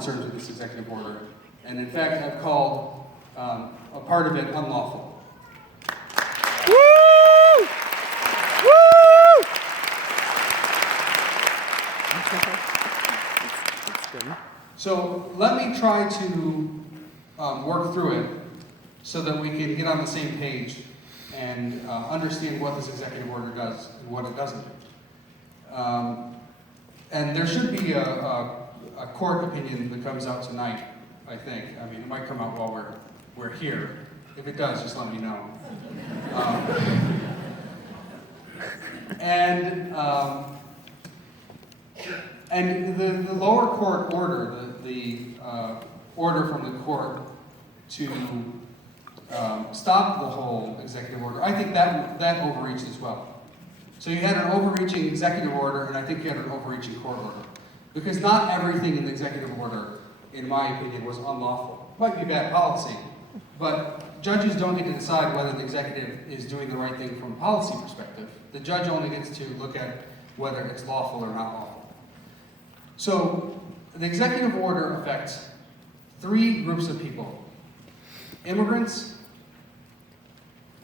concerns with this executive order, and in fact, I've called a part of it unlawful. Woo! Woo! That's good. So let me try to work through it so that we can get on the same page and understand what this executive order does and what it doesn't do. And there should be a court opinion that comes out tonight, I think. I mean, it might come out while we're here. If it does, just let me know. And the lower court order, the order from the court to stop the whole executive order, I think that overreached as well. So you had an overreaching executive order, and I think you had an overreaching court order. Because not everything in the executive order, in my opinion, was unlawful. It might be bad policy, but judges don't get to decide whether the executive is doing the right thing from a policy perspective. The judge only gets to look at whether it's lawful or not lawful. So the executive order affects 3 groups of people: immigrants,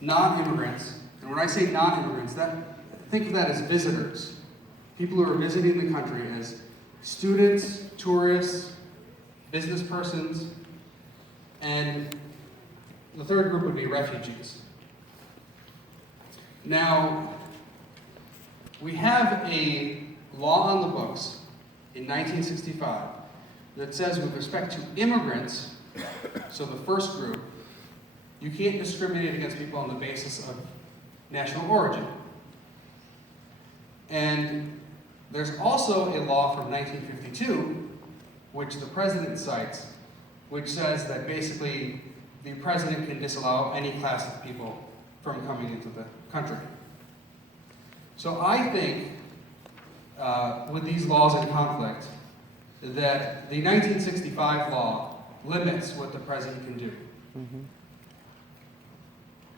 non-immigrants, and when I say non-immigrants, think of that as visitors, people who are visiting the country as students, tourists, business persons, and the third group would be refugees. Now, we have a law on the books in 1965 that says with respect to immigrants, so the first group, you can't discriminate against people on the basis of national origin. And there's also a law from 1952, which the president cites, which says that basically the president can disallow any class of people from coming into the country. So I think, with these laws in conflict, that the 1965 law limits what the president can do. Mm-hmm.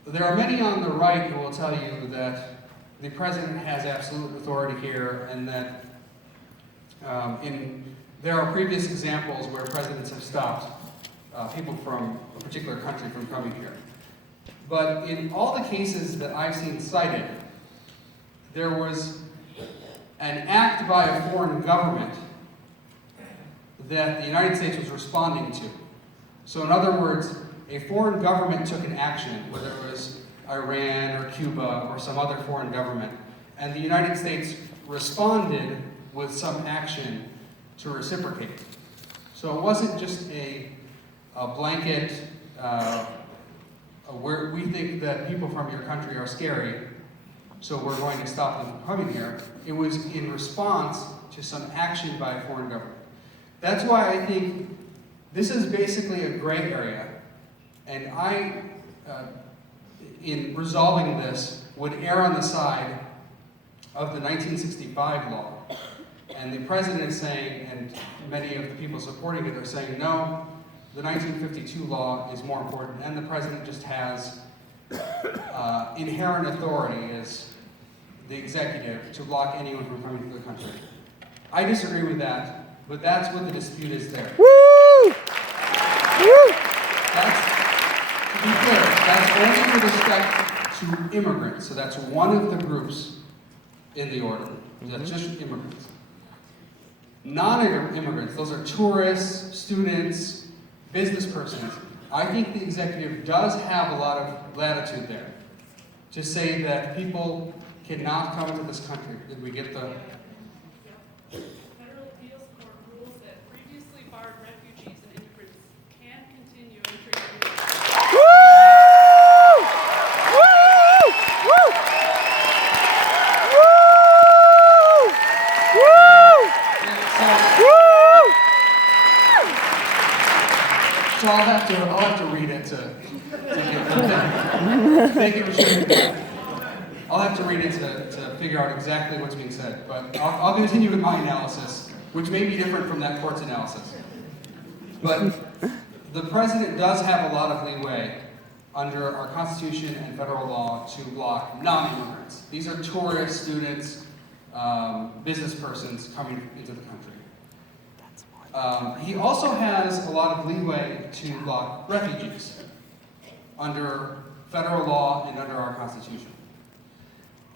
There are many on the right who will tell you that the president has absolute authority here, and that there are previous examples where presidents have stopped people from a particular country from coming here. But in all the cases that I've seen cited, there was an act by a foreign government that the United States was responding to. So in other words, a foreign government took an action, whether it was Iran or Cuba or some other foreign government, and the United States responded with some action to reciprocate. So it wasn't just a blanket, where we think that people from your country are scary, so we're going to stop them from coming here. It was in response to some action by a foreign government. That's why I think this is basically a gray area, and I, in resolving this, would err on the side of the 1965 law. And the president is saying, and many of the people supporting it are saying, no, the 1952 law is more important, and the president just has inherent authority as the executive to block anyone from coming to the country. I disagree with that, but that's what the dispute is there. Woo! Woo! To be clear, that's only with respect to immigrants, so that's one of the groups in the order. That's just immigrants. Non-immigrants, those are tourists, students, business persons. I think the executive does have a lot of latitude there to say that people cannot come into this country. Did we get the... Federal appeals court rules that previously barred refugees and immigrants can continue entering the United States. Woo! Woo! Woo! Woo! Woo! So I'll have to read it to get thank you for sharing that. I'll have to read it to figure out exactly what's being said, but I'll continue with my analysis, which may be different from that court's analysis. But the president does have a lot of leeway under our Constitution and federal law to block non-immigrants. These are tourists, students, business persons coming into the country. He also has a lot of leeway to block refugees under federal law and under our Constitution.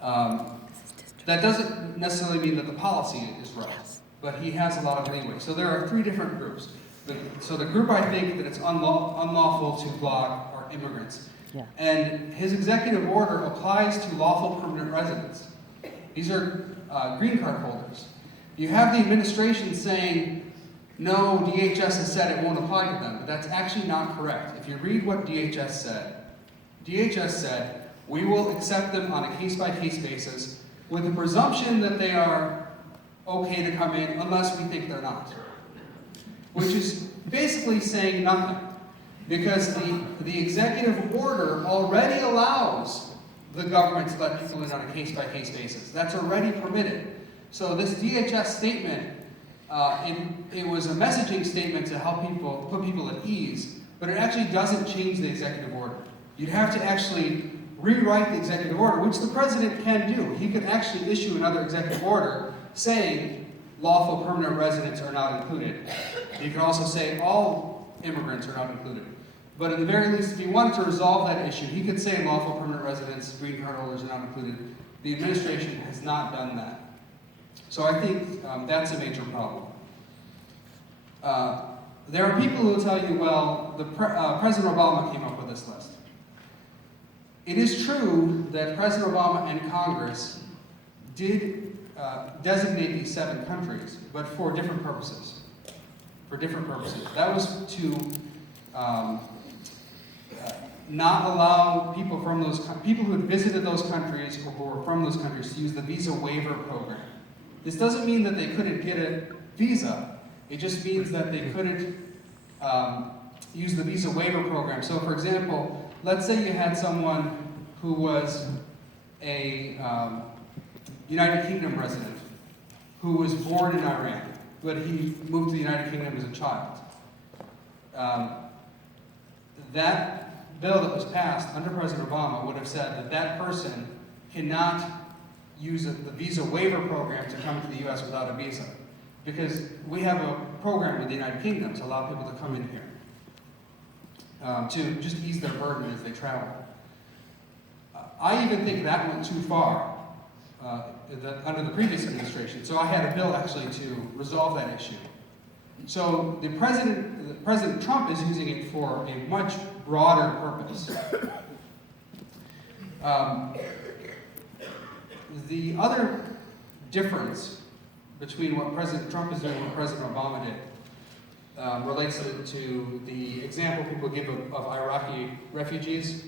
That doesn't necessarily mean that the policy is right, but he has a lot of leeway. So there are three different groups. So the group I think that it's unlawful to block are immigrants. Yeah. And his executive order applies to lawful permanent residents. These are green card holders. You have the administration saying, no, DHS has said it won't apply to them, but that's actually not correct. If you read what DHS said, we will accept them on a case-by-case basis with the presumption that they are okay to come in unless we think they're not. Which is basically saying nothing. Because the executive order already allows the government to let people in on a case-by-case basis. That's already permitted. So this DHS statement, it was a messaging statement to help people, put people at ease, but it actually doesn't change the executive order. You'd have to actually rewrite the executive order, which the president can do. He could actually issue another executive order saying lawful permanent residents are not included. He could also say all immigrants are not included. But at the very least, if he wanted to resolve that issue, he could say lawful permanent residents, green card holders are not included. The administration has not done that. So I think that's a major problem. There are people who will tell you, well, President Obama came up with this list. It is true that President Obama and Congress did designate these 7 countries, but for different purposes. For different purposes. That was to not allow people from people who had visited those countries or who were from those countries to use the visa waiver program. This doesn't mean that they couldn't get a visa. It just means that they couldn't use the visa waiver program. So, for example, let's say you had someone who was a United Kingdom resident who was born in Iran, but he moved to the United Kingdom as a child. That bill that was passed under President Obama would have said that that person cannot use the visa waiver program to come to the U.S. without a visa, because we have a program with the United Kingdom to allow people to come in here to just ease their burden as they travel. I even think that went too far under the previous administration, so I had a bill actually to resolve that issue. So President Trump is using it for a much broader purpose. The other difference between what President Trump is doing and what President Obama did relates to the example people give of Iraqi refugees,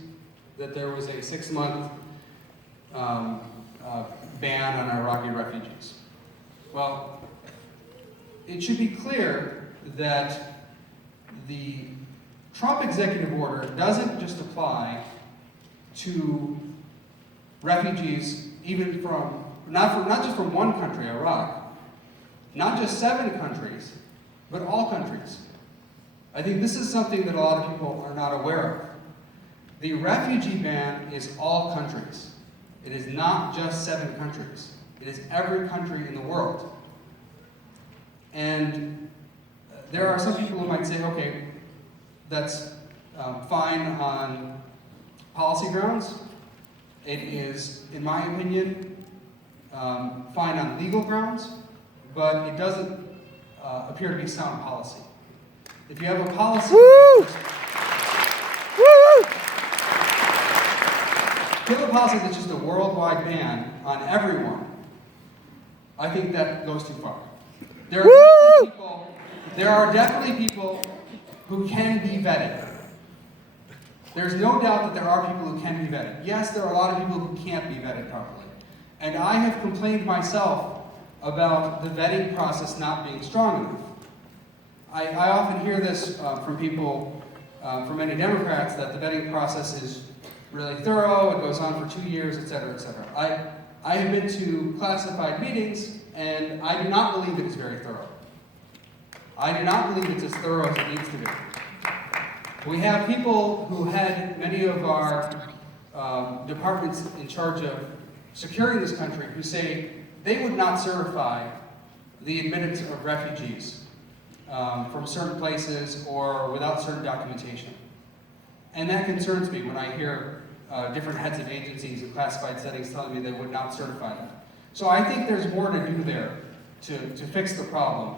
that there was a 6-month ban on Iraqi refugees. Well, it should be clear that the Trump executive order doesn't just apply to refugees even from, not just from one country, Iraq, not just 7 countries, but all countries. I think this is something that a lot of people are not aware of. The refugee ban is all countries. It is not just 7 countries. It is every country in the world. And there are some people who might say, okay, that's fine on policy grounds. It is, in my opinion, fine on legal grounds, but it doesn't appear to be sound policy. If you have a policy... Woo! Woo! If you have a policy that's just a worldwide ban on everyone, I think that goes too far. There are definitely people who can be vetted. There's no doubt that there are people who can be vetted. Yes, there are a lot of people who can't be vetted properly. And I have complained myself about the vetting process not being strong enough. I often hear this from people, from many Democrats, that the vetting process is really thorough, it goes on for 2 years, et cetera, et cetera. I have been to classified meetings, and I do not believe it is very thorough. I do not believe it's as thorough as it needs to be. We have people who had many of our departments in charge of securing this country who say they would not certify the admittance of refugees from certain places or without certain documentation. And that concerns me when I hear different heads of agencies in classified settings telling me they would not certify that. So I think there's more to do there to fix the problem.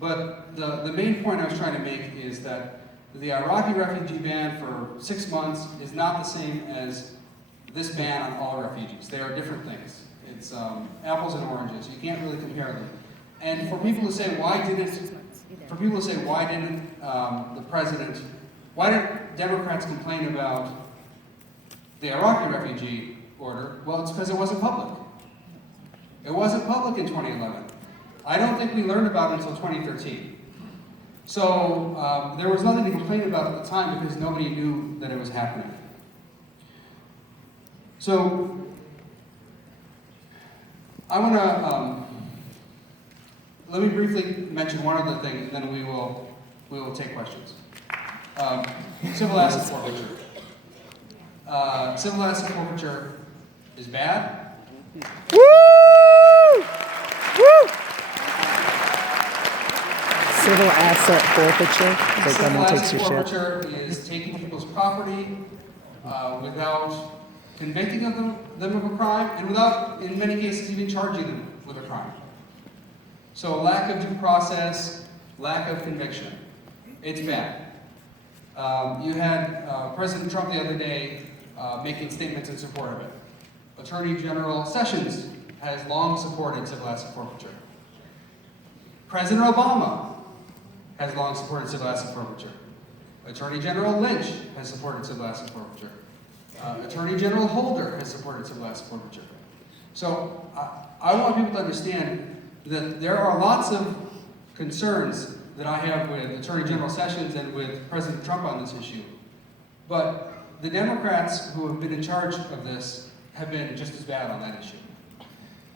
But the main point I was trying to make is that the Iraqi refugee ban for 6 months is not the same as this ban on all refugees. They are different things. It's apples and oranges. You can't really compare them. And for people to say why didn't the president, why did Democrats complain about the Iraqi refugee order? Well, it's because it wasn't public. It wasn't public in 2011. I don't think we learned about it until 2013. So there was nothing to complain about at the time because nobody knew that it was happening. So I want to let me briefly mention one other thing, and then we will take questions. Civil asset forfeiture. Civil asset forfeiture is bad. Woo! Woo! Civil asset forfeiture. So Civil someone takes asset your shit. forfeiture is taking people's property without convicting them of a crime, and without, in many cases, even charging them with a crime. So lack of due process, lack of conviction. It's bad. You had President Trump the other day making statements in support of it. Attorney General Sessions has long supported civil asset forfeiture. President Obama has long supported civil asset forfeiture. Attorney General Lynch has supported civil asset forfeiture. Attorney General Holder has supported civil asset forfeiture. So I want people to understand that there are lots of concerns that I have with Attorney General Sessions and with President Trump on this issue. But the Democrats who have been in charge of this have been just as bad on that issue.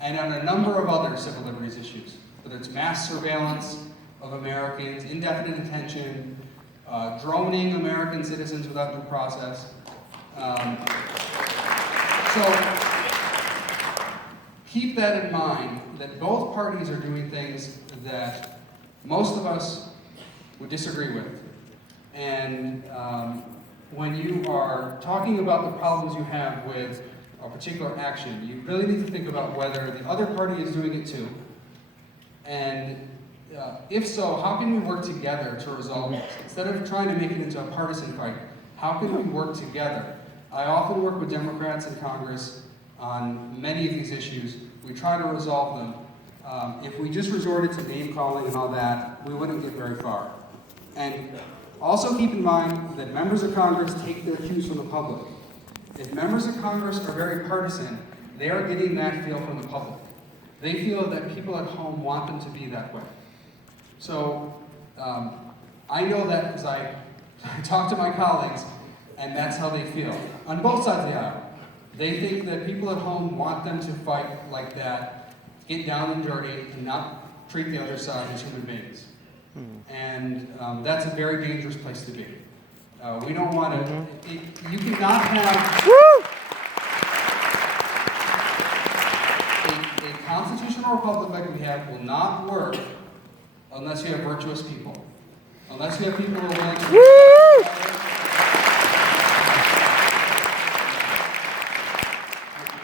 And on a number of other civil liberties issues, whether it's mass surveillance of Americans, indefinite detention, droning American citizens without due process. So keep that in mind, that both parties are doing things that most of us would disagree with. And when you are talking about the problems you have with a particular action, you really need to think about whether the other party is doing it too. And if so, how can we work together to resolve this? Instead of trying to make it into a partisan fight, how can we work together? I often work with Democrats in Congress on many of these issues. We try to resolve them. If we just resorted to name calling and all that, we wouldn't get very far. And also keep in mind that members of Congress take their cues from the public. If members of Congress are very partisan, they are getting that feel from the public. They feel that people at home want them to be that way. So I know that because I talk to my colleagues, and that's how they feel. On both sides of the aisle. They think that people at home want them to fight like that, get down and dirty, and not treat the other side as human beings. And that's a very dangerous place to be. We don't want to, you cannot have a constitutional republic like we have will not work unless you have virtuous people. Unless you have people who are willing to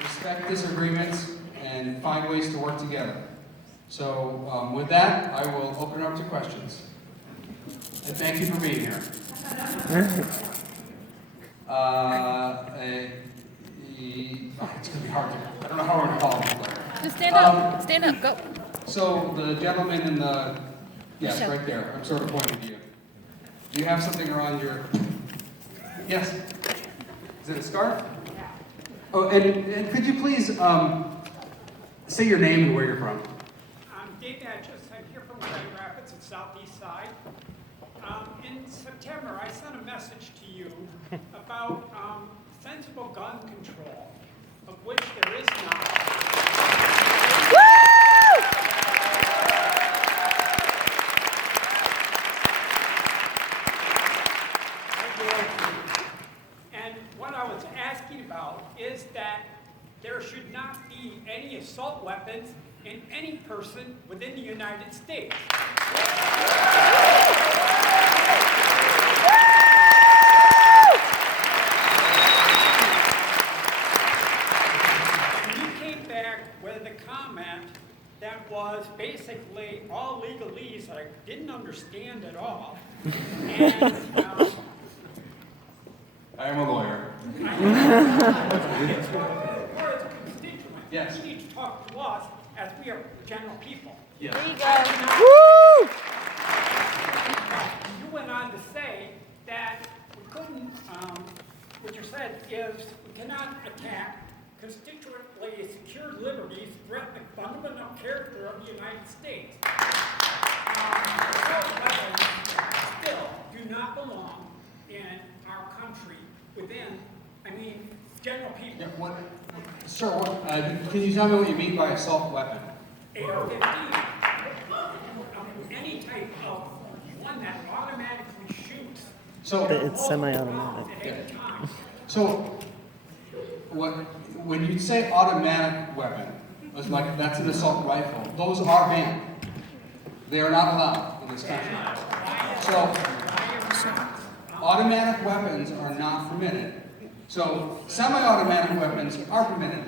respect disagreements and find ways to work together. So with that, I will open it up to questions. And thank you for being here. It's going to be hard to, I don't know how we're going to call it. Just stand up. Stand up. Go. So the gentleman in the, yes, right there. I'm sort of pointing to you. Do you have something around your, yes? Is it a scarf? Oh, and could you please say your name and where you're from? I'm Dave Natchez. I'm here from Grand Rapids at Southeast Side. In September, I sent a message to you about sensible gun control, of which there is none. And what I was asking about is that there should not be any assault weapons in any person within the United States. And he came back with a comment that was basically all legalese that I didn't understand at all. And I am a lawyer. we're as constituents. Yes. You need to talk to us as we are general people. Yes. Woo! You went on to say that we couldn't, what you said is we cannot attack constitutionally secured liberties threaten the fundamental character of the United States. Assault weapons still do not belong in our country within, general people. Yeah, sir, can you tell me what you mean by assault weapon? AR-15, any type of one that automatically shoots. So, It's semi-automatic. At any time. so when you say automatic weapon, it's like that's an assault rifle. Those are banned. They are not allowed in this country. So, automatic weapons are not permitted. So, semi-automatic weapons are permitted.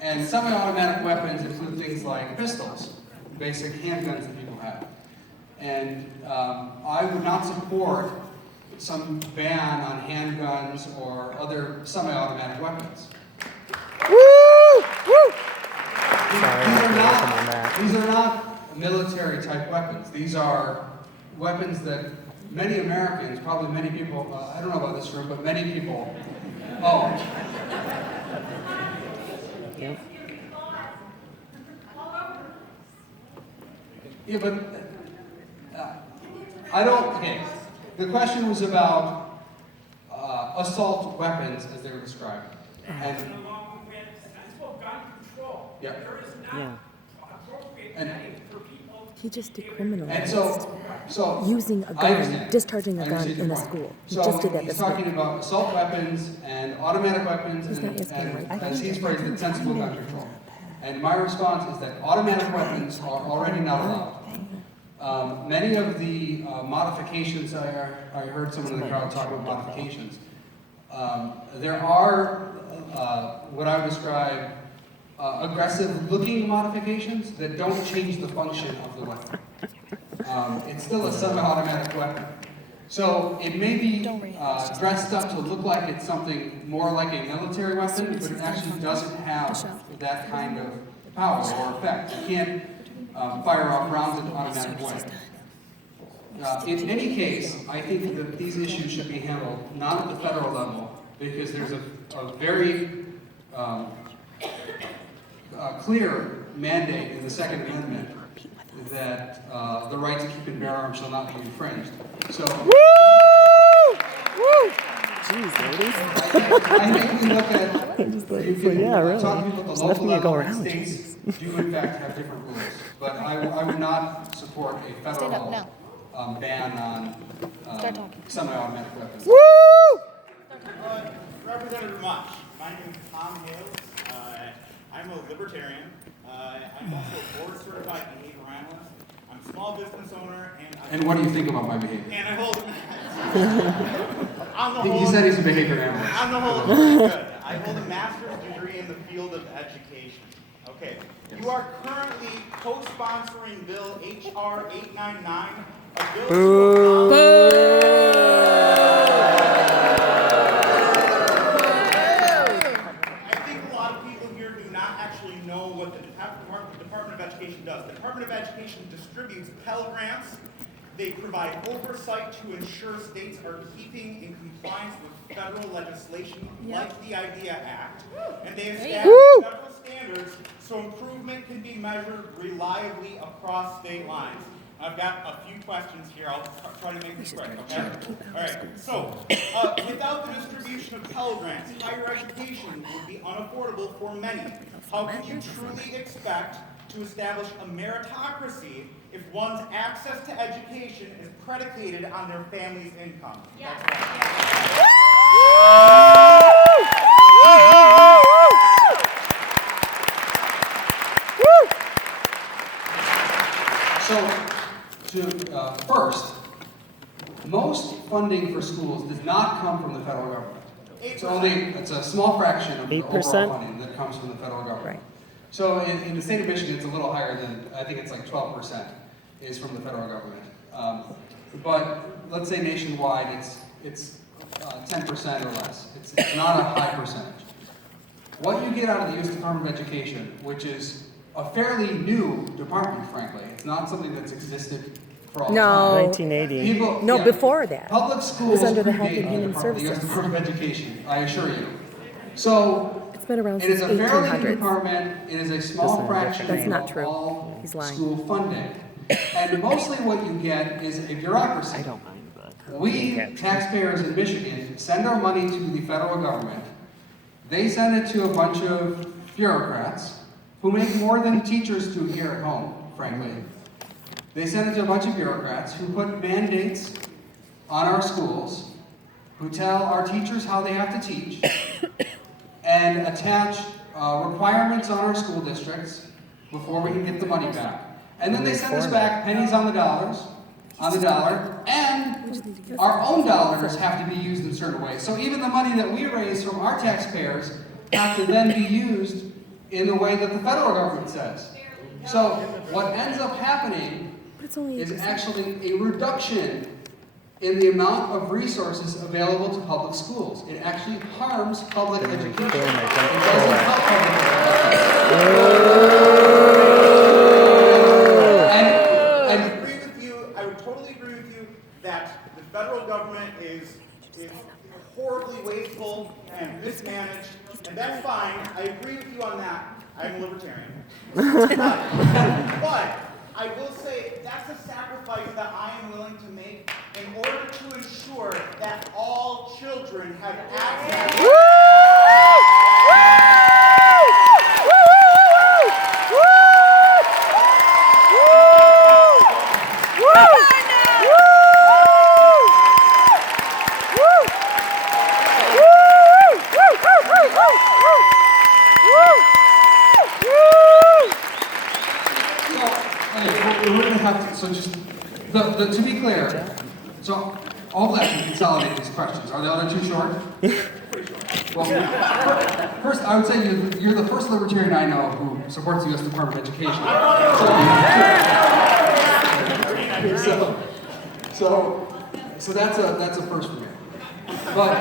And semi-automatic weapons include things like pistols, basic handguns that people have. And I would not support some ban on handguns or other semi-automatic weapons. Woo! Woo! Sorry, These are not military type weapons. These are weapons that many Americans, probably many people, I don't know about this room, but many people own. Yep. Yeah, but I don't, okay. The question was about assault weapons as they were described. And Along with sensible gun control. Yeah. There is Yeah. not appropriate And- vetting for people. He just And decriminalized so using a I gun, understand. discharging I a gun understand in your a point. school. He So just did that he's this talking week. about assault weapons and automatic weapons He's not and, asking, like, I as think he's that phrased it, sensible gun control. And my response is that automatic weapons are already not allowed. Many of the modifications, I heard someone in the crowd talk about modifications. There are what I would describe aggressive-looking modifications that don't change the function of the weapon. It's still a semi-automatic weapon. So it may be dressed up to look like it's something more like a military weapon, but it actually doesn't have that kind of power or effect. You can't fire off rounds in an automatic way. In any case, I think that these issues should be handled not at the federal level, because there's a very clear mandate in the Second Amendment that the right to keep and bear arms shall not be infringed. So, Woo! Woo! Jeez, ladies. I think we look at, Just like, you so can yeah, really. talk to people at the Just left local me to go level, and around. states do in fact have different rules. But I would not support a federal ban on semi-automatic weapons. Woo! Representative Amash, my name is Tom Hales. I'm a libertarian. I'm also a board certified behavior analyst. I'm a small business owner, And what do you think about my behavior? and I hold. On the He whole, said he's a behavior analyst. on the whole, it's pretty good. I hold a master's degree in the field of education. Okay, you are currently co-sponsoring Bill HR 899, a bill to I think a lot of people here do not actually know what the Department of Education does. The Department of Education distributes Pell Grants. They provide oversight to ensure states are keeping in compliance with federal legislation like the IDEA Act. And they establish federal standards so improvement can be measured reliably across state lines. I've got a few questions here. I'll try to make this quick, okay? All right, so without the distribution of Pell Grants, higher education would be unaffordable for many. How can you truly expect to establish a meritocracy if one's access to education is predicated on their family's income? That's all. First, most funding for schools does not come from the federal government. It's a small fraction of the overall 8%? funding that comes from the federal government. Right. So in the state of Michigan, it's a little higher than, I think it's like 12% is from the federal government. But let's say nationwide, it's 10% or less. It's not a high percentage. What you get out of the U.S. Department of Education, which is a fairly new department, frankly, it's not something that's existed for all No. time. 1980. People, No, yeah. before that. Public schools under the Health predate and Human the U.S. Services. Department of Education, I assure you. So It's been around it is since a fairly new 1800s. department. It is a small fraction That's not of true. all He's lying. school funding. And mostly what you get is a bureaucracy. I don't mind, but We, taxpayers in Michigan, send our money to the federal government. They send it to a bunch of bureaucrats who make more than teachers do here at home, frankly. They send it to a bunch of bureaucrats who put mandates on our schools, who tell our teachers how they have to teach, and attach requirements on our school districts before we can get the money back. And then they send us back pennies on the dollar, and our own dollars have to be used in certain ways. So even the money that we raise from our taxpayers have to then be used in the way that the federal government says. So what ends up happening it's only is 8%. actually a reduction in the amount of resources available to public schools. It actually harms public education. It doesn't help public education. I would totally agree with you that the federal government is horribly wasteful and mismanaged, and that's fine. I agree with you on that. I'm a libertarian. But I will say that's a sacrifice that I am willing to make in order to ensure that all children have access. To be clear, so all that can consolidate these questions. Are the other two short? Well, first, I would say you're the first libertarian I know who supports the U.S. Department of Education. So that's a first for me. But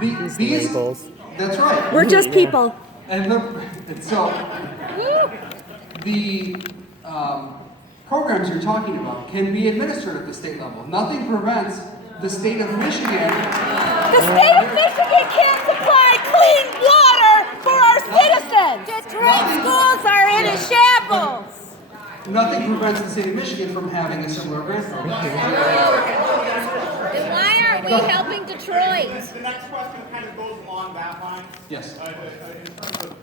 these labels. That's right. We're just people. And so the programs you're talking about can be administered at the state level. Nothing prevents the state of Michigan. The state of Michigan can't supply clean water for our citizens. Detroit schools are in a shambles. Nothing prevents the state of Michigan from having a similar grant program. Then why aren't we helping Detroit? The next question kind of goes along that line. Yes. In terms of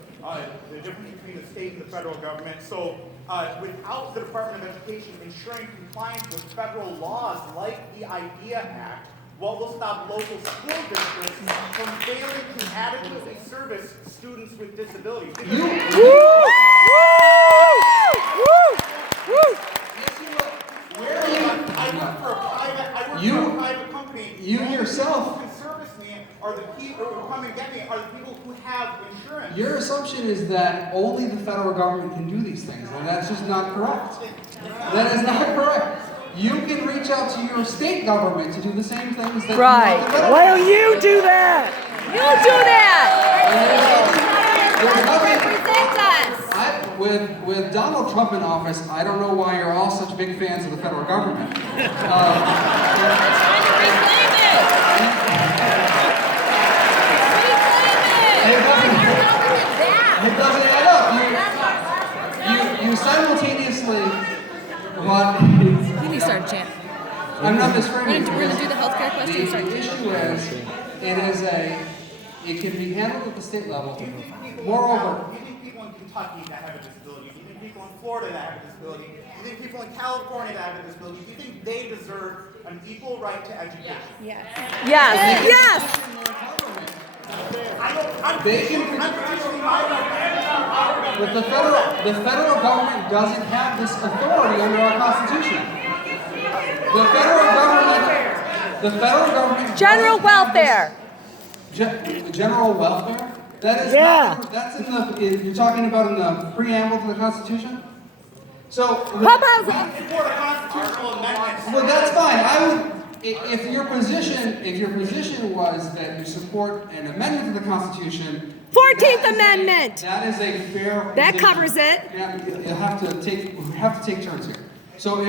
the difference between the state and the federal government. So without the Department of Education ensuring compliance with federal laws like the IDEA Act, what will stop local school districts from failing to adequately service students with disabilities? I work for a private company. You yourself. Who can service me are the people who come and get me are the people who have insurance. Your assumption is that only the federal government can do these things, and that's just not correct. That is not correct. You can reach out to your state government to do the same things that Right. you want the federal Why don't government you do that? You do that. Represent us. With Donald Trump in office, I don't know why you're all such big fans of the federal government. It doesn't add up. You simultaneously want. You need to start a chant. I'm not misframing. We're going to do the healthcare question and start The issue is, it can be handled at the state level. Moreover, Do you think people in Kentucky that have a disability? Do you think people in Florida that have a disability? Do you think people in California that have a disability? Do you think they deserve an equal right to education? Yes. Yes. They can, but the federal government doesn't have this authority under our Constitution. The federal government. General welfare. General welfare? That is not, that's you're talking about in the preamble to the Constitution? So. How about, Support a constitutional amendment. Well, that's fine. If your position was that you support an amendment to the Constitution. 14th Amendment. That is a fair. That position. covers it. Yeah, we have to take turns here. So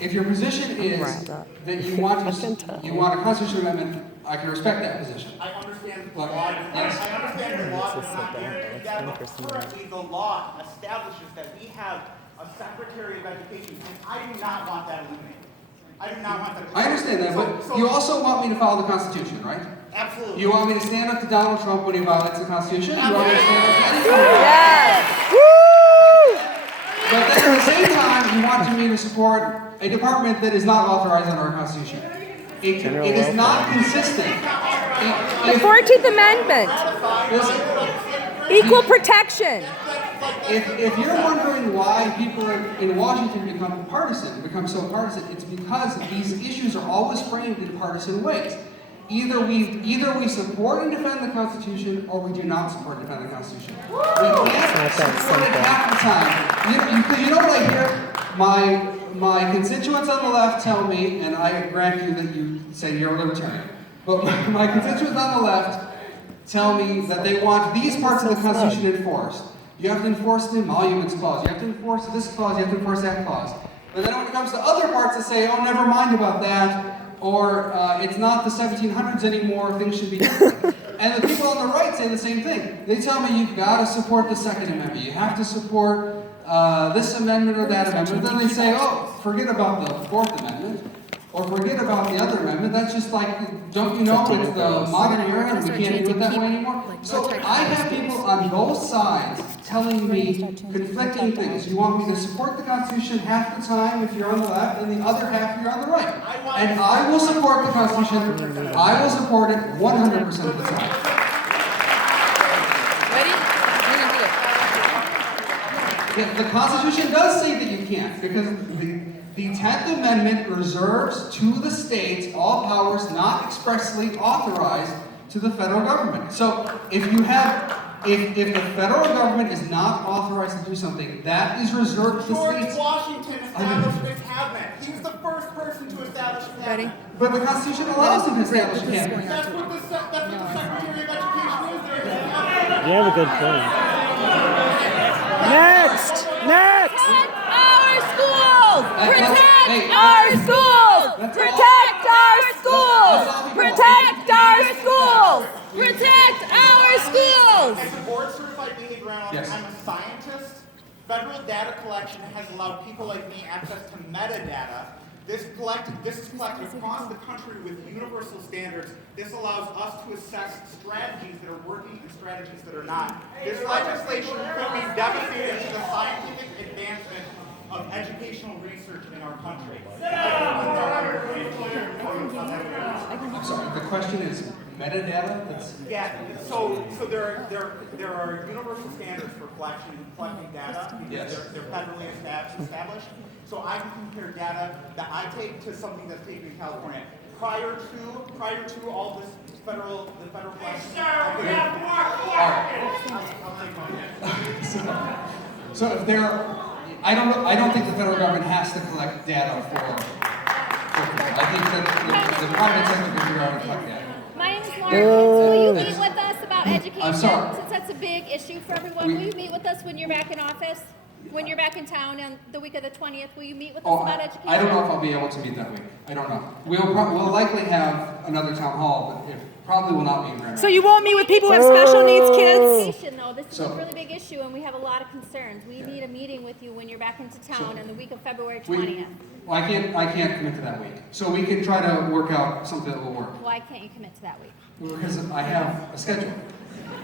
if your position is that you want a constitutional amendment, I can respect that position. I understand the But- law. yes. I understand the law does not guarantee that, but currently the law establishes that we have a Secretary of Education, and I do not want that eliminated. I do not want that. I understand that, but So- you also want me to follow the Constitution, right? Absolutely. You want me to stand up to Donald Trump when he violates the Constitution? You want me to stand up to anyone? yes. But then at the same time, you want me to support a department that is not authorized under our Constitution. It is not consistent. The 14th Amendment. Listen, Equal protection. if you're wondering why people in Washington become so partisan, it's because these issues are always framed in partisan ways. Either we support and defend the Constitution, or we do not support and defend the Constitution. We can't support it half the time. Because you know what I hear? My constituents on the left tell me, and I grant you that you say you're a libertarian, but my constituents on the left tell me that they want these parts of the Constitution enforced. You have to enforce the Emoluments Clause, you have to enforce this clause, you have to enforce that clause. But then when it comes to other parts that say, oh, never mind about that, or it's not the 1700s anymore, things should be different. And the people on the right say the same thing. They tell me you've got to support the Second Amendment, you have to support this amendment or that amendment. Then they say, oh, forget about the Fourth Amendment, or forget about the other amendment. That's just like, don't you know it's the modern era and we can't do it that way anymore? So I have people on both sides telling me conflicting things. You want me to support the Constitution half the time if you're on the left, and the other half if you're on the right. And I will support the Constitution. I will support it 100% of the time. Ready? We're gonna do it. The Constitution does say that you can't, because the 10th Amendment reserves to the states all powers not expressly authorized to the federal government. So if the federal government is not authorized to do something, that is reserved to the George states. Washington established a cabinet. He was the first person to establish a Ready? cabinet. But the Constitution allows them to establish a cabinet. That's what the Secretary of Education is. There is a cabinet. You have a good point. Next! Next! Protect our schools! Protect Hey, our schools! that's Protect our schools! That's all. Protect our schools! Protect our schools! As a board certified behavior analyst, Yes. I'm a scientist. Federal data collection has allowed people like me access to metadata. This is collected across the country with universal standards. This allows us to assess strategies that are working and strategies that are not. This legislation could be devastating to the scientific advancement of educational research in our country. I'm sorry, the question is metadata? Yeah, so there are universal standards for collecting data because Yes. they're federally established. So I can compare data that I take to something that's taken in California. Prior to all this the federal collection. So if I don't think the federal government has to collect data for I think that the private sector can figure out how to collect data. My name is Lauren. Will you meet with us about education? sorry. Since that's a big issue for everyone, will you meet with us when you're back in office? When you're back in town on the week of the 20th, will you meet with us about education? I don't know if I'll be able to meet that week. I don't know. We'll likely have another town hall, but it probably will not be in Grand So you won't meet with people who have special needs kids? Education, though, this is a really big issue, and we have a lot of concerns. We need a meeting with you when you're back into town on the week of February 20th. Well, I can't commit to that week. So we can try to work out something that will work. Why can't you commit to that week? Because I have a schedule.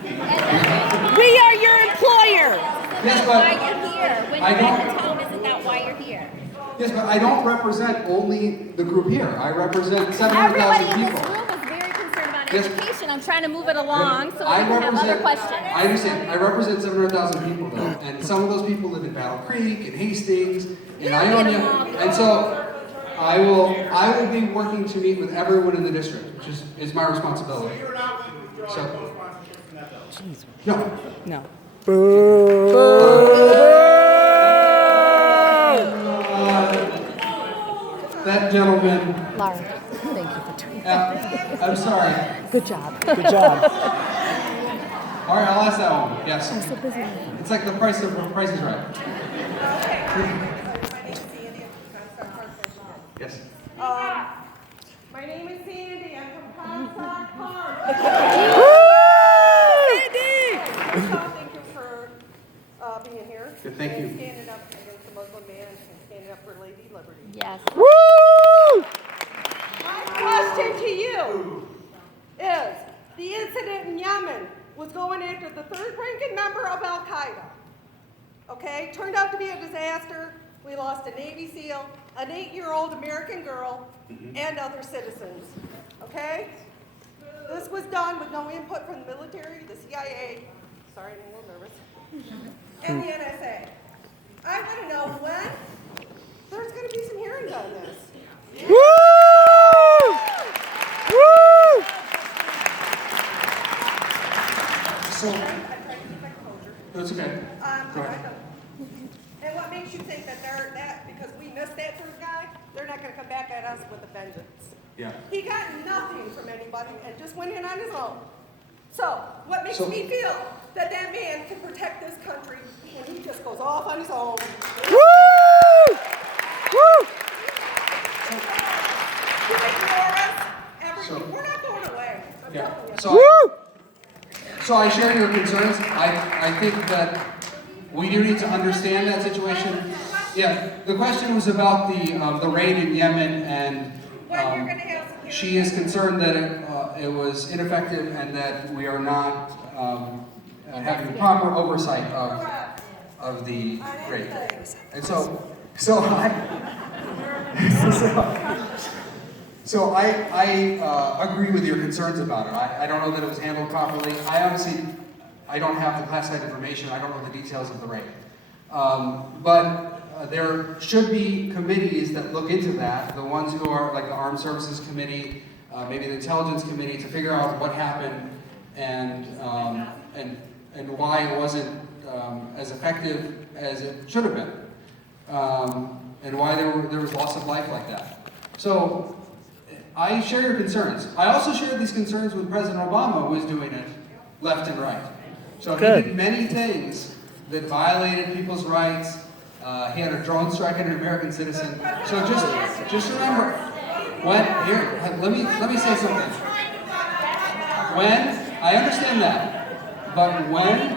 We are your employer. Yes, That's why but you're here. When I you're back in don't- town, isn't that why you're here? yes, but I don't represent only the group here. I represent Everybody 700,000 in this people. room is very concerned about on Yes. education. I'm trying to move it along so we I can have other represent- questions. I understand. I represent 700,000 people though, and some of those people live in Battle Creek, in Hastings, in You don't get them all. Ionia, and so I will be working to meet with everyone in the district, which is my responsibility. You're not willing to withdraw your co-sponsorship from that bill? No. Boo. That gentleman, Laura, thank you for doing I'm sorry. Good job. Good job. All right, I'll ask that one. Yes. I'm so busy. It's like the price is right. My name is Sandy. Yes. My name is Sandy. I'm from Comstock Park. Thank you for being here. Good, thank you. And standing up against the Muslim ban and standing up for Lady Liberty. Yes. Woo! My question to you is, the incident in Yemen was going after the third-ranking member of Al-Qaeda. Okay, turned out to be a disaster. We lost a Navy SEAL, an 8-year-old American girl, and other citizens. Okay? This was done with no input from the military, the CIA, sorry, I'm a little nervous, and the NSA. I want to know when there's going to be some hearings on this. Woo! Woo! So, I tried to keep my composure. that's okay. Go ahead. And what makes you think that because we missed that third guy, they're not going to come back at us with a vengeance? Yeah. He got nothing from anybody and just went in on his own. So, what makes So- me feel that that man can protect this country when he just goes off on his own? Woo! Woo! You ignore us, So- we're not going away. I'm Yeah. telling you. So I share your concerns. I think that we do need to understand that situation. Yeah. The question was about the raid in Yemen, and When you're going to have some she is concerned that it was ineffective and that we are not having proper oversight of the raid. And so I agree with your concerns about it. I don't know that it was handled properly. I don't have the classified information. I don't know the details of the raid. But there should be committees that look into that. The ones who are like the Armed Services Committee, maybe the Intelligence Committee, to figure out what happened and why it wasn't as effective as it should have been, and why there was loss of life like that. So I share your concerns. I also shared these concerns with President Obama, who was doing it left and right. So he Good. did many things that violated people's rights. He had a drone strike at an American citizen. So just remember, let me say something. When I understand that, but when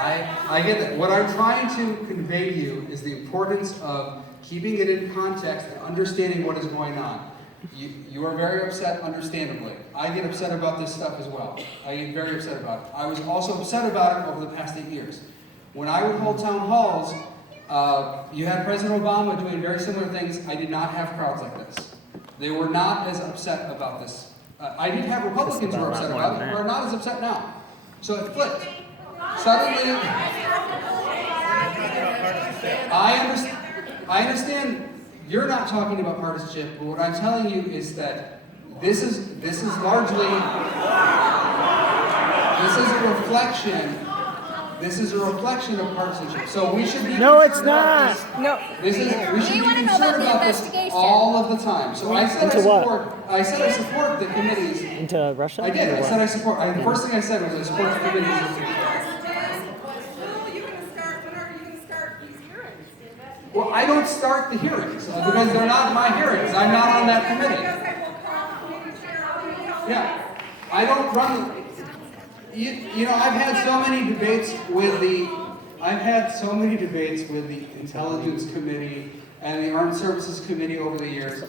I get that. What I'm trying to convey to you is the importance of keeping it in context and understanding what is going on. You are very upset, understandably. I get upset about this stuff as well. I get very upset about it. I was also upset about it over the past 8 years. When I would hold town halls, you had President Obama doing very similar things. I did not have crowds like this. They were not as upset about this. I did have Republicans who were upset about it, who are not as upset now. So it flipped. Suddenly, I understand you're not talking about partisanship, but what I'm telling you is that this is largely a reflection of partisanship. So we should be No, it's concerned about not. this. No. We should be wanna know concerned about the about this investigation. all of the time. So I said Into what? I support the committees. Into Russia? I did. Or I what? said I support. The first thing I said was I support the committees. When are you going to start these hearings? Well, I don't start the hearings because they're not my hearings. I'm not on that committee. Because I will call the committee chair. Yeah, I don't run. You know, I've had so many debates with the Intelligence Committee and the Armed Services Committee over the years.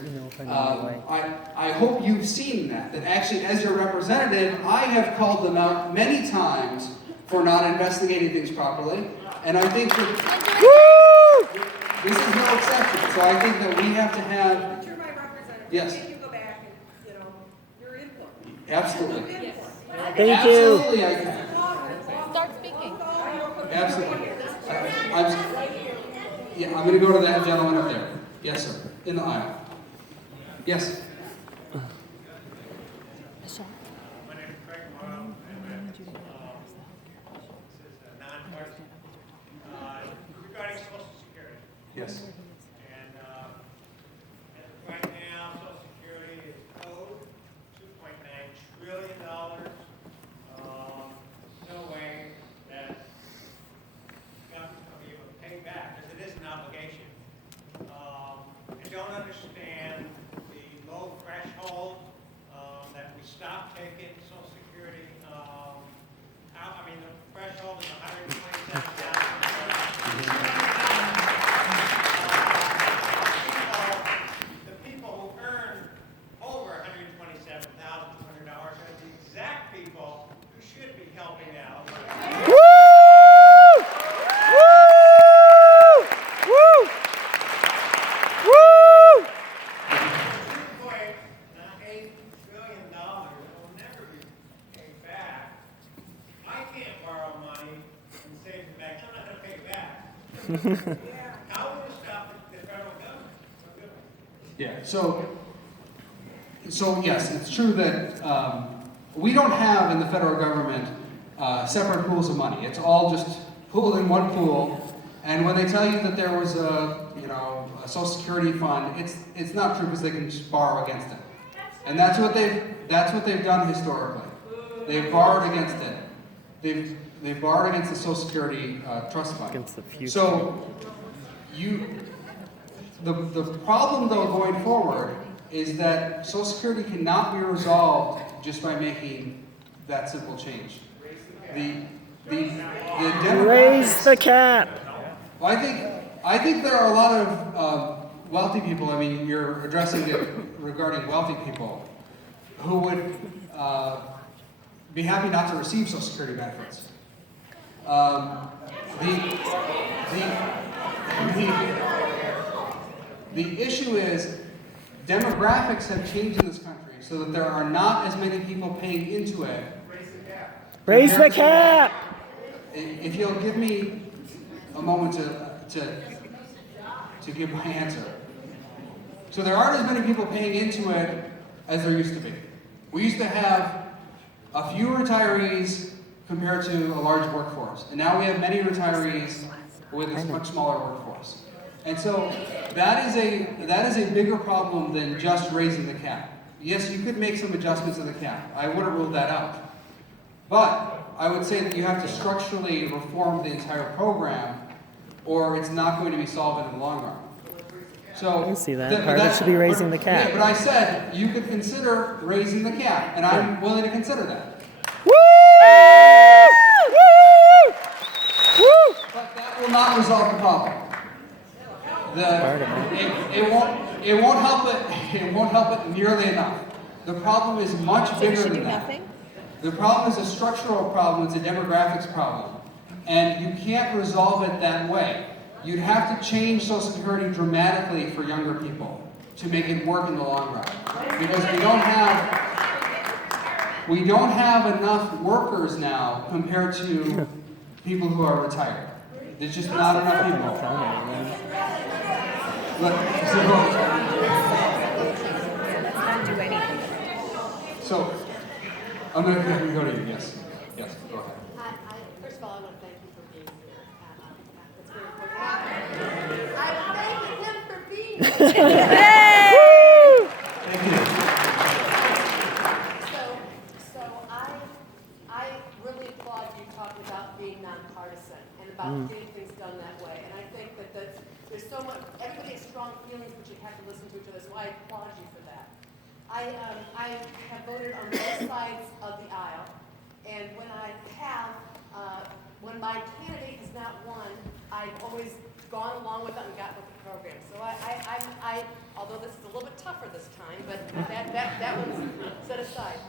I hope you've seen that actually, as your representative, I have called them out many times for not investigating things properly, and I think that this is no exception. So I think that we have to have. But you're my representative. Yes. Can you go back and, your input? Absolutely. Thank you. Absolutely, I can. Start speaking. Absolutely. I'm going to go to that gentleman up there. Yes, sir. In the aisle. Yes. My name is Craig Morrow. This is nonpartisan. Regarding Social Security. Yes. And as of right now, Social Security is owed $2.9 trillion. No way that the government's going to be able to pay back, because it is an obligation. I don't understand the low threshold that we stopped taking Social Security out. I mean, the threshold is $127,000. The people who earn over $127,200 are the exact people who should be helping out. Woo! Woo! Woo! Woo! $2.8 trillion will never be paid back. I can't borrow money and save it back. I'm not going to pay it back. How will we stop the federal government from doing it? Yeah. So yes, it's true that we don't have in the federal government separate pools of money. It's all just pooled in one pool. And when they tell you that there was a Social Security fund, it's not true because they can just borrow against it. And that's what they've done historically. They've borrowed against it. They've borrowed against the Social Security trust fund. Against the future. So the problem though going forward is that Social Security cannot be resolved just by making that simple change. The Raise the cap. Well, I think there are a lot of wealthy people. I mean, you're addressing it regarding wealthy people who would be happy not to receive Social Security benefits. The issue is demographics have changed in this country so that there are not as many people paying into it. Raise the cap. If you'll give me a moment to give my answer. So there aren't as many people paying into it as there used to be. We used to have a few retirees compared to a large workforce. And now we have many retirees with a much smaller workforce. And so that is a bigger problem than just raising the cap. Yes, you could make some adjustments to the cap. I wouldn't rule that out. But I would say that you have to structurally reform the entire program, or it's not going to be solvent in the long run. So I see that. Part of it should be raising the cap. Yeah, but I said you could consider raising the cap, and I'm willing to consider that. Woo! Woo! Woo! But that will not resolve the problem. It won't help it. It won't help it nearly enough. The problem is much bigger than that. The problem is a structural problem. It's a demographics problem, and you can't resolve it that way. You'd have to change Social Security dramatically for younger people to make it work in the long run, because we don't have enough workers now compared to people who are retired. There's just not enough people. So, I'm going to go to you. Yes. Yes, go ahead. First of all, I want to thank you for being here. That's very important. I thank him for being here. Thank you. So I really applaud you talking about being nonpartisan and about getting things done that way. And I think that there's so much, everybody has strong feelings, but you have to listen to each other. So I applaud you for that. I have voted on both sides of the aisle, and when my candidate has not won, I've always gone along with it and got with the program. So I although this is a little bit tougher this time, but that one's set aside.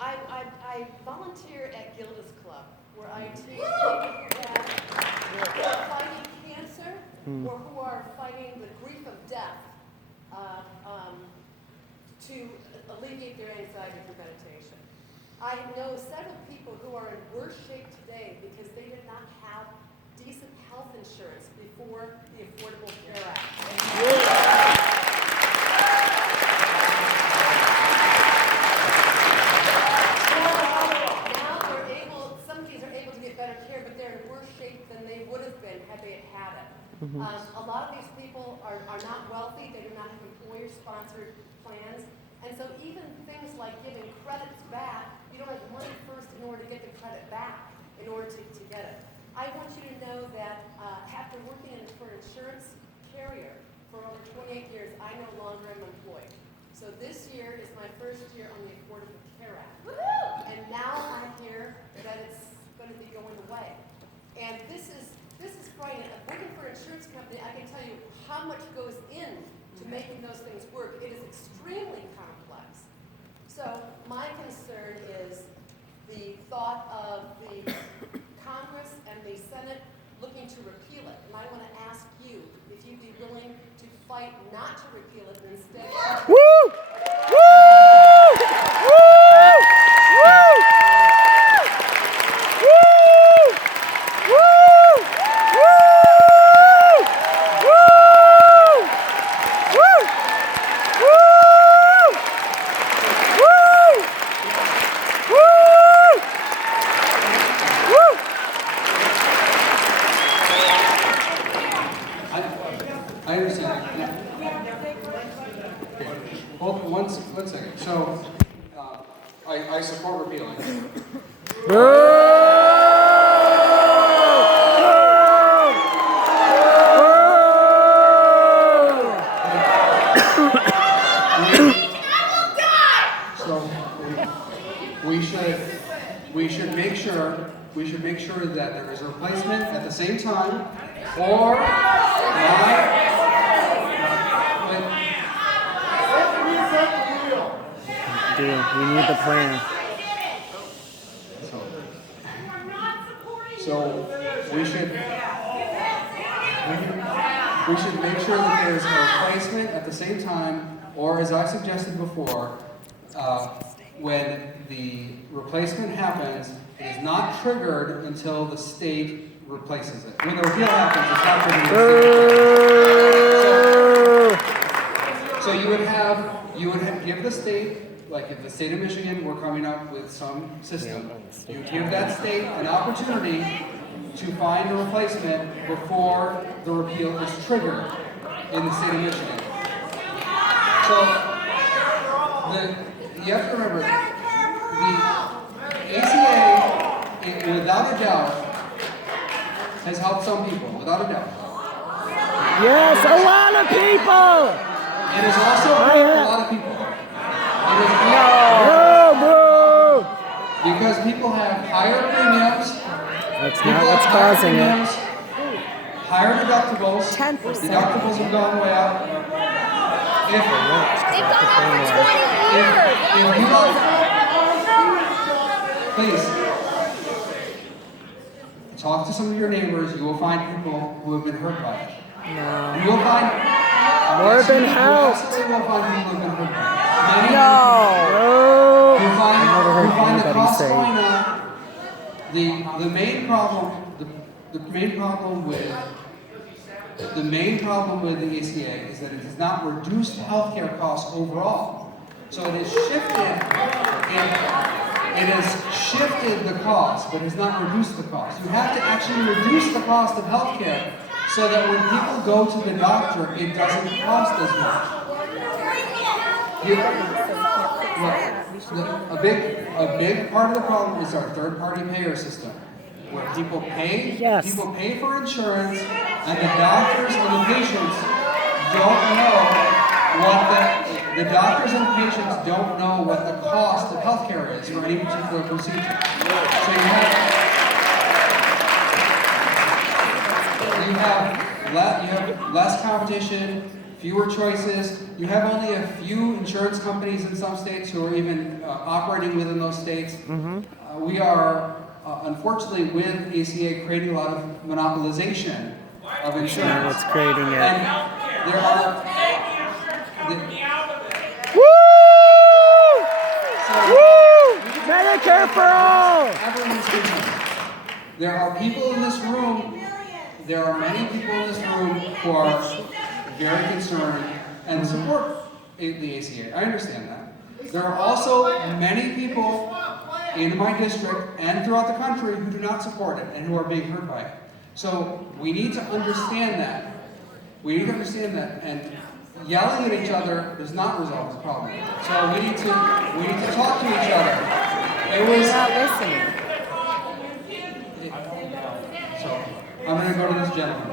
I volunteer at Gilda's Club, where I teach people who are fighting cancer or who are fighting the grief of death to alleviate their anxiety through meditation. I know several people who are in worse shape today because they did not have decent health insurance before the Affordable Care Act. Now they're able, some kids are able to get better care, but they're in worse shape than they would have been had they had it. A lot of these people are not wealthy, they do not have employer-sponsored plans, and so even things like giving credits back, you don't have money first in order to get the credit back, in order to get it. I want you to know that after working for an insurance carrier for over 28 years, I no longer am employed. So this year is my first year on the Affordable Care Act. And now I hear that it's going to be going away. And this is frightening. Working for an insurance company, I can tell you how much goes into making those things work. It is extremely complex. So my concern is the thought of the Congress and the Senate looking to repeal it. And I want to ask you if you'd be willing to fight not to repeal it and instead. Woo! Woo! Woo! Woo! I understand. Well, one second. So, I support repealing. So, we should make sure that there is a replacement at the same time, or We need the plan. So we should make sure that there is a replacement at the same time, or as I suggested before, when the replacement happens, it is not triggered until the state replaces it. When the repeal happens, it's not triggered until the state. So you would give the state, like if the state of Michigan were coming up with some system, you give that state an opportunity to find a replacement before the repeal is triggered in the state of Michigan. So you have to remember, the ACA, without a doubt, has helped some people, without a doubt. Yes, a lot of people! It has also hurt a lot of people. No, bro! Because people have higher premiums. That's not what's causing it. Higher deductibles. 10%. Deductibles have gone way up. They've gone up for 20 years. If you don't, please, talk to some of your neighbors. You will find people who have been hurt by it. No. You will find... More than helped. You will find people who have been hurt by it. No. You'll find, I've never heard the anybody cost say. going up. The main problem with the ACA is that it has not reduced healthcare costs overall. So it has shifted the cost, but has not reduced the cost. You have to actually reduce the cost of healthcare so that when people go to the doctor, it doesn't cost as much. A big part of the problem is our third-party payer system, where people pay for insurance, and the doctors and the patients don't know what the cost of healthcare is for any particular procedure. So you have less competition, fewer choices. You have only a few insurance companies in some states who are even operating within those states. We are, unfortunately, with ACA creating a lot of monopolization of insurance. Yeah, it's creating it. And there are... Woo! Woo! Medicare Medicare for all. Everyone's concerned. There are people in this room, there are many people in this room who are very concerned and support the ACA. I understand that. There are also many people in my district and throughout the country who do not support it and who are being hurt by it. So we need to understand that. We need to understand that, and yelling at each other does not resolve the problem. So we need to talk to each other. It was Not listening. So I'm going to go to this gentleman.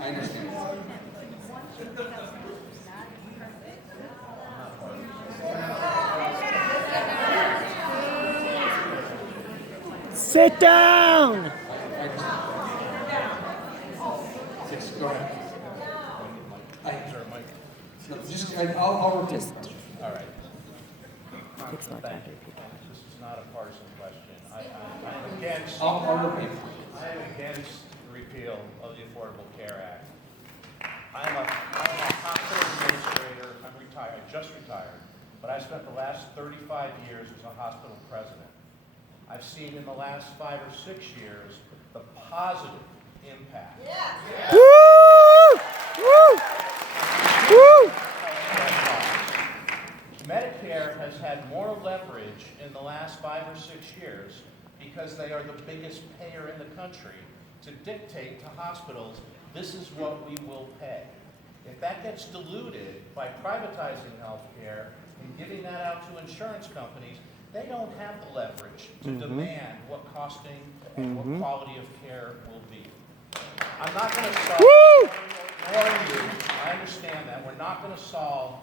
I understand. Sit down. Yes, go ahead. I'll repeat. All right. It's not Thank you. This is not a partisan question. I'm against. I'll repeat. I am against the repeal of the Affordable Care Act. I'm a hospital administrator. I'm retired. I just retired, but I spent the last 35 years as a hospital president. I've seen in the last 5 or 6 years the positive impact. Woo! Woo! Woo! Medicare has had more leverage in the last 5 or 6 years because they are the biggest payer in the country to dictate to hospitals, this is what we will pay. If that gets diluted by privatizing healthcare and giving that out to insurance companies, they don't have the leverage to demand what costing and what quality of care will be. I'm not going to solve, nor you, I understand that, we're not going to solve